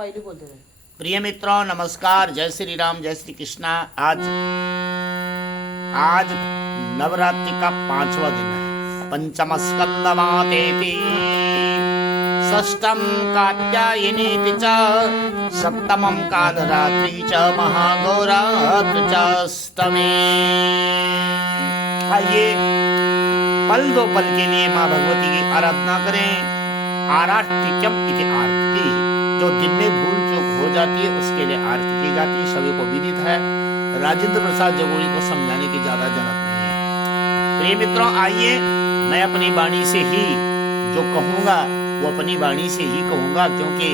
पहले बोलते थे। प्रिय मित्रों नमस्कार, जय श्री राम, जय श्री कृष्णा। आज आज नवरात्रि का 5वां दिन है। पंचम स्कंद मातेति षष्ठम कात्यायनीति च सप्तमम कालरात्रि च महागौरात्र च अष्टमी। आइए पल दो पल के लिए माँ भगवती की आराधना करें। आराष्टिक्यम इति आरती, जो दिन में भूल चूक हो जाती है उसके लिए आरती की जाती है, सभी को विदित है। राजेंद्र प्रसाद जगोड़ी को समझाने की ज्यादा जरूरत नहीं है। प्रिय मित्रों, आइए मैं अपनी वाणी से ही जो कहूँगा वो अपनी वाणी से ही कहूँगा, क्योंकि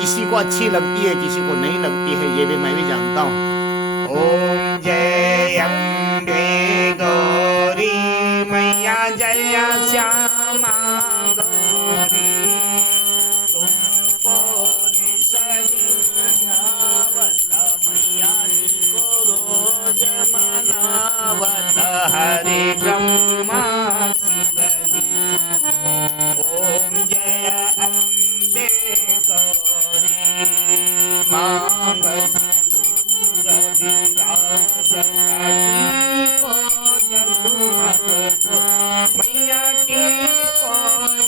किसी को अच्छी लगती है, किसी को नहीं लगती है, ये भी मैं भी जानता हूँ। ओम जय अम्बे गौरी मैया, जय श्यामा गौरी, तुमको निसरियावत मैया जी को रोज मनावत, हरे ब्रह्मा शिवजी। ओम जय अम्बे गौरी मांग सिंदूर विराज काटी को जगमग को, मैया की को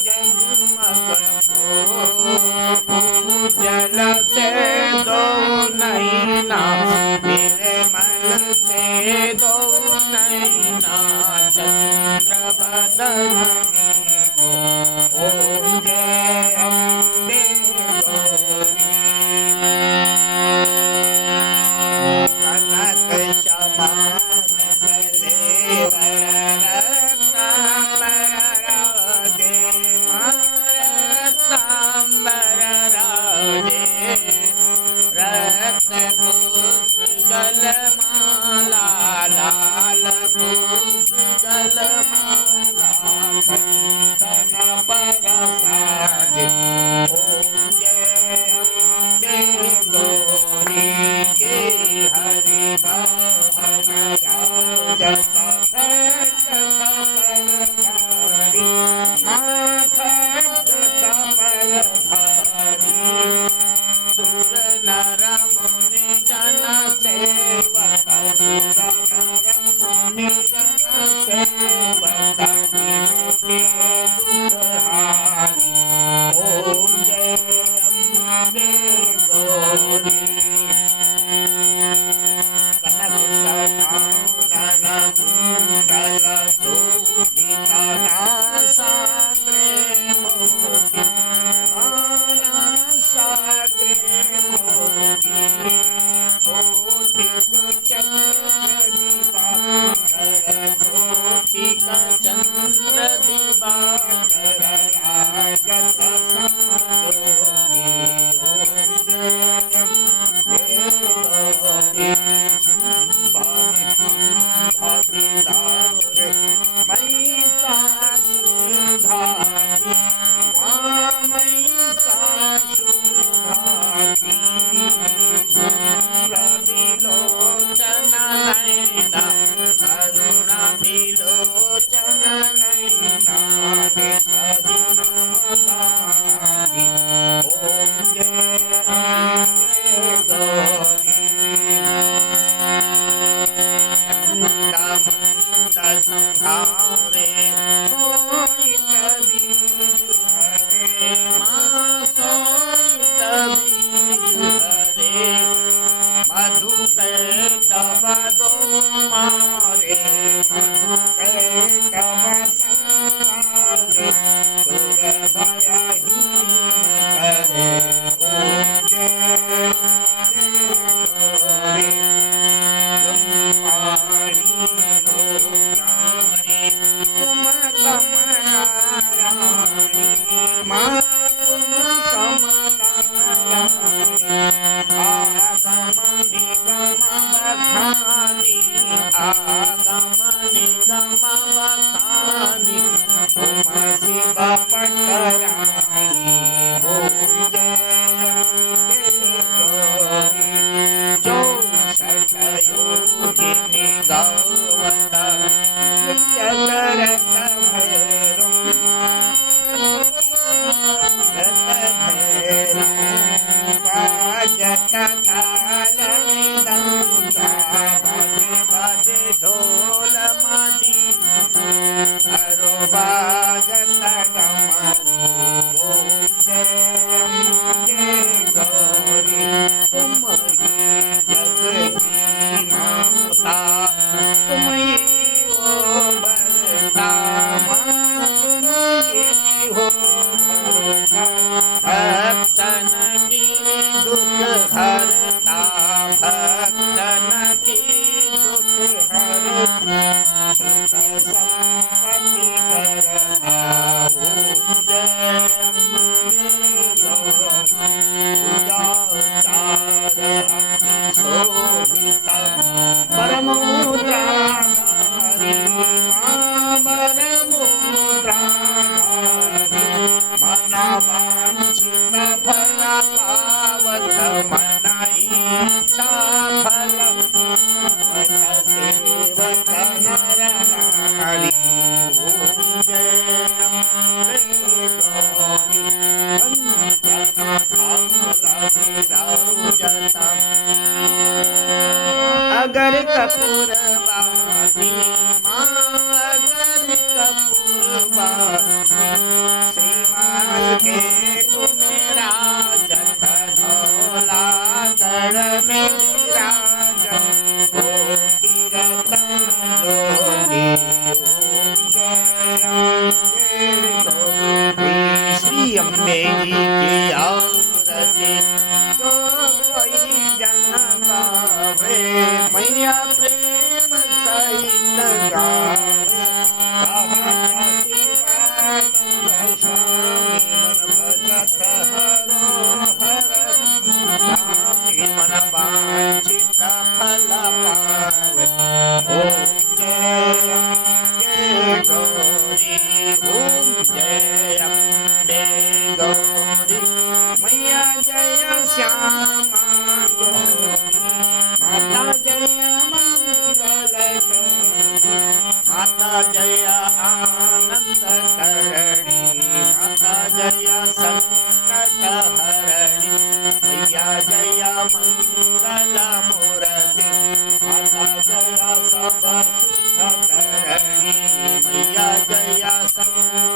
जगमग को, जल से दो नैना निर्मल से दो नैना, चंद्र बदन में को। ओम जय अम्बे गौरी, कनक शमान गले वररत्नांबर राजे, रत्नांबर राजे, रत्न पुष्प गलमाला, लाल पुष्प गलमाला, कंचन पर साजे। ओम जय अम्बे गौरी, जय हरि वाहन राजत खड्ग कपरधारी, माँ खड्ग कपरधारी, सुर नर मुनि जन सेवक, सुर नर मुनि जन सेवक, जिनके दुखहारी। ओम जय अम्बे गौरी, कनक सकानन कुंडल शोभित नासाग्रे मोती, नासाग्रे मोती, कोटिक चंद्र दिवाकर, कोटिक चंद्र दिवाकर, राजत समयोगी। ओम जय अम्बे गौरी। ताल मृदंग बाजे बाजे ढोल मदीनारो बाजत डमरू ओम जय अम्बे गौरी तुम ही जग की माता तुम ही हो भरता माँ तुम ही हो भरता भक्तन की दुख हरता भक्तन की दुख हरता सुख संपत्ति करता ओम जय अम्बे गौरी पूजाचार अति शोभिता परमोद्राधारी मां परमोद्राधारी मना वांछित फल पावत मना इच्छा फल पावत सेवक नर नारी ओम जय अम्बे गौरी कंचन कमल विराजता अगर कपूर बाती माँ अगर कपूर बाती श्रीमान के मेरा जत ढोला गढ़ में विराजन कोटि रतन ज्योति ओम जय अम्बे गौरी श्री अम्बे जी की आरती जो कोई जन गावे मैया प्रेम सहित गावे कहा शिवानंद स्वामी मन भजत हरो हर स्वामी मन वांछित फल पावे ओम जय अम्बे गौरी ओम जय अम्बे गौरी मैया जय श्यामा गौरी माता जय मंगल गौरी माता जय आनंद करणी माता जय संकट हरणी मैया जय मंगल मूर्ति माता जय सब सुख करणी मैया जय संकट